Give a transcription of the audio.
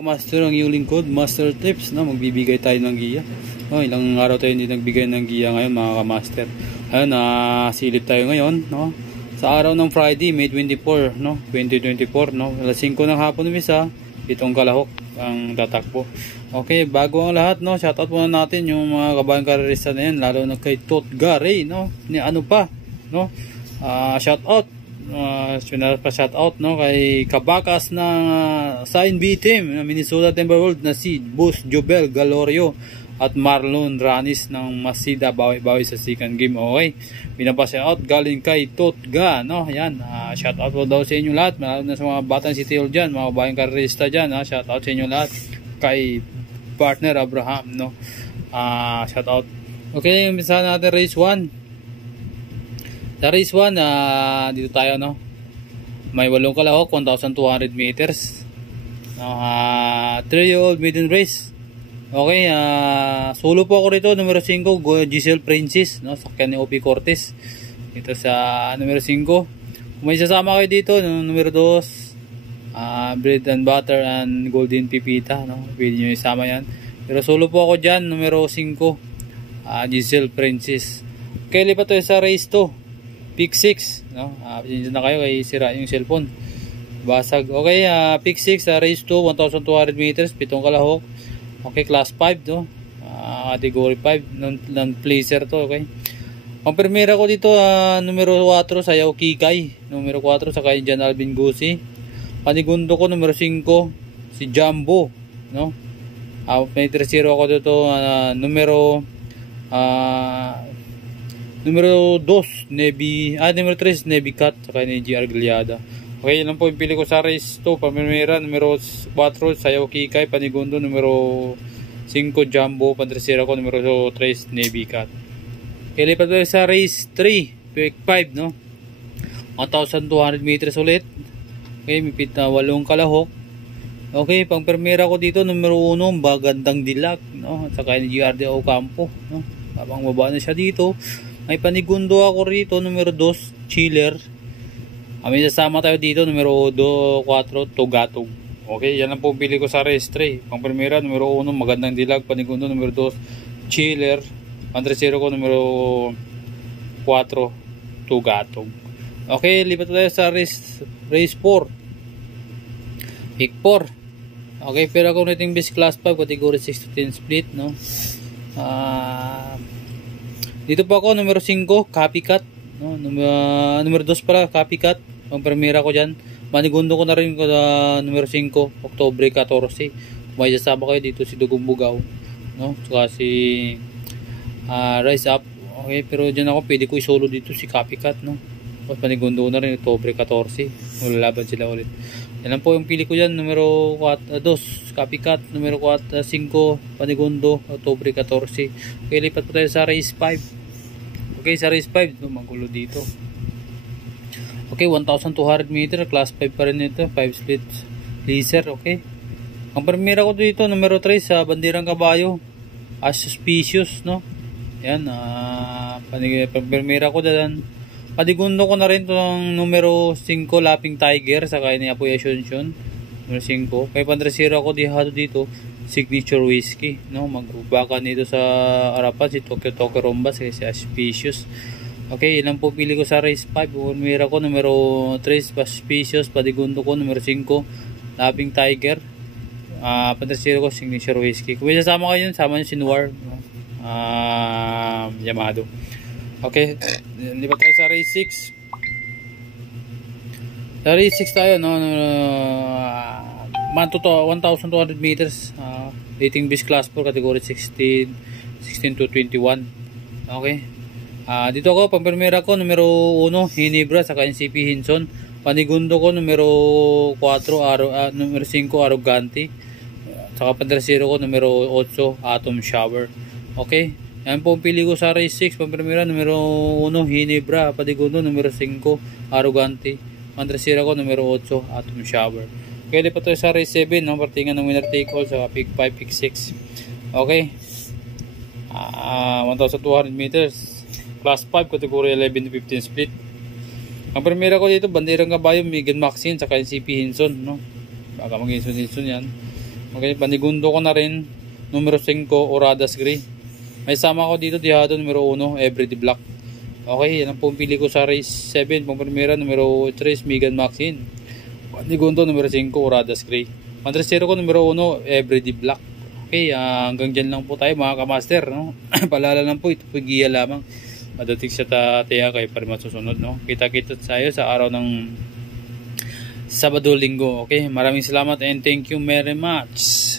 Master, ang iyong lingkod, Master Tips, no? Magbibigay tayo ng giya. No, ilang araw tayo hindi nagbigay ng giya ngayon, mga ka-master. Ayun, silip tayo ngayon, no? Sa araw ng Friday, May 24, no? 2024, no? Alas 5 ng hapon umisa, 7 kalahok ang tatakbo. Okay, bago ang lahat, no? Shoutout muna natin yung mga kabayan karerista na yan, lalo na kay Tot Gary, no? Ni ano pa, no? Shoutout. Shoutout, no, kay Kabakas na sa NBA team Minnesota Timberwolves na si Bus Jobel Galorio at Marlon Ranis ng Masida, bawi-bawi sa second game. Okay, pinapa-shoutout galing kay Totga, no. Yan, shoutout po daw sa inyo lahat, lalo na sa mga batang City Hall dyan, mga bayang karerista dyan, shoutout sa inyo lahat. Kay partner Abraham, no, shoutout. Okay, umpisa natin race 1. Sa race 1, dito tayo, no. May 8 kalahok, 1,200 meters. 3-year-old maiden race. Okay, solo po ako rito, numero 5, Giselle Princess, no, sakyan ni OP Cortez. Ito sa numero 5. Kung may sasama kayo dito, numero 2, Bread and Butter and Golden Pipita, no. Pwede nyo isama yan. Pero solo po ako dyan, numero 5, Giselle Princess. Okay, lipat tayo sa race 2. Pick 6, no? Pasensya na kayo kay sira yung cellphone. Basag. Okay, pick 6 sa race 2, 1,200 meters, 7 kalahok. Okay, class 5, no? Category 5, non-placer to, okay? Ang primera ko dito, numero 4, Sayaw Kikay. Numero 4, sa kay Jan Alvin Gusi. Panigundo ko, numero 5, si Jumbo, no? May 3-0 ako dito, numero 2, numero 3, Navy Cat, saka ni GR Gilyada. Okay, yun lang po yung pili ko sa race 2. Pamimira, numero 4, Sayaw Kikay. Panigundo, numero 5, Jumbo. Pandresera ko, numero 3, Navy Cat. Okay, lipat tayo sa race 3, pick 5, no? 1,200 meters ulit. Okay, mipit na 8 kalahok. Okay, pang primera ko dito, numero 1, Bagandang Dilag, no? Saka ni GR de Ocampo, no? Habang baba na siya dito. May panigundo ako rito, numero 2, Chiller. May sasama tayo dito, numero 4, Tugatog. Okay, yan ang po pili ko sa race 3. Pang primera, numero 1, Magandang Dilag. Panigundo, numero 2, Chiller. Pang-3-0 ko, numero 4, Tugatog. Okay, lipat tayo sa race 4. Pick 4. Okay, pero ako rating base class 5, category 6 to 10 split, no? Dito po ako, numero 5, Copycat, no? Numero 2 pala, Copycat. Ang primera ko dyan. Manigundo ko na rin ko numero 5, Oktobre 14. May sasama kayo dito si Dugong Bugaw, no? Saka si Rise Up. Okay, pero dyan ako, pwede ko i-solo dito si Copycat, no? Tapos manigundo ko na rin, Oktobre 14. Malalaban sila ulit. Yan lang po yung pili ko dyan, numero 2, Copycat, numero 5, Panigundo, Oktobre 14. Okay, lipat po tayo sa race 5. Okay, sa race 5, magulo dito. Okay, 1,200 meter, class 5 pa rin ito, 5 splits laser. Okay, ang primera ko dito, numero 3, sa Bandirang Kabayo, Suspicious, no? Yan, primera ko dyan. Panigundo ko na rin itong numero 5, Laping Tiger, sa kaya ni Apoy Asuncion, numero 5. Kaya pandresira ko dito, Signature Whiskey, no? Magbaka nito sa harapan si Tokyo Rombas, si Suspicious. Okay, yun lang po pili ko sa race 5. Umira ko, numero 3, Suspicious. Panigundo ko, numero 5, Laping Tiger. Pandresira ko, Signature Whiskey. Kung may sasama kayo yun, sama nyo si Noir, no? Yamado. Okay, lipat tayo sa race 6. Sa race 6 tayo, no? 1,200 meters, rating base class 4, category 16 to 21. Okay, dito ako, pang primera ko, numero 1, Hinebra, saka NCP Hinson. Panigundo ko, numero 4, numero 5, Arrogante. Saka pandresero ko, numero 8, Atom Shower. Okay, yan po ang pili ko sa race 6. Pang primera, numero 1, Hinebra. Panigundo, numero 5, Arrogante. Pandresero ko, numero 8, Atom Shower. Okay, lipat tayo sa race 7, no? Partingan ng winner take all sa pick 5, pick 6. Okay, 1,200 meters, class 5, category 11 to 15 split. Ang primera ko dito, Bandirang Kabayo, Megan Maxine, saka NCP Hinson, no? Baka mag-Hinson yan. Okay, panigundo ko na rin numero 5, Oradas Gray. May sama ko dito Dihado numero 1, Everyday Black. Okay, yan ang pumili ko sa race 7, pang primera numero 3, Megan Maxine. Panigundo numero 5, Oradas Gray. Pang-3-0 ko numero 1, Everyday Black. Okay, hanggang dyan lang po tayo mga kamaster, no? Palala lang po, ito po giya lamang. Madating sa tataya kayo para masusunod, no? Kita-kita tayo sa araw ng Sabado, Linggo. Okay, maraming salamat and thank you very much.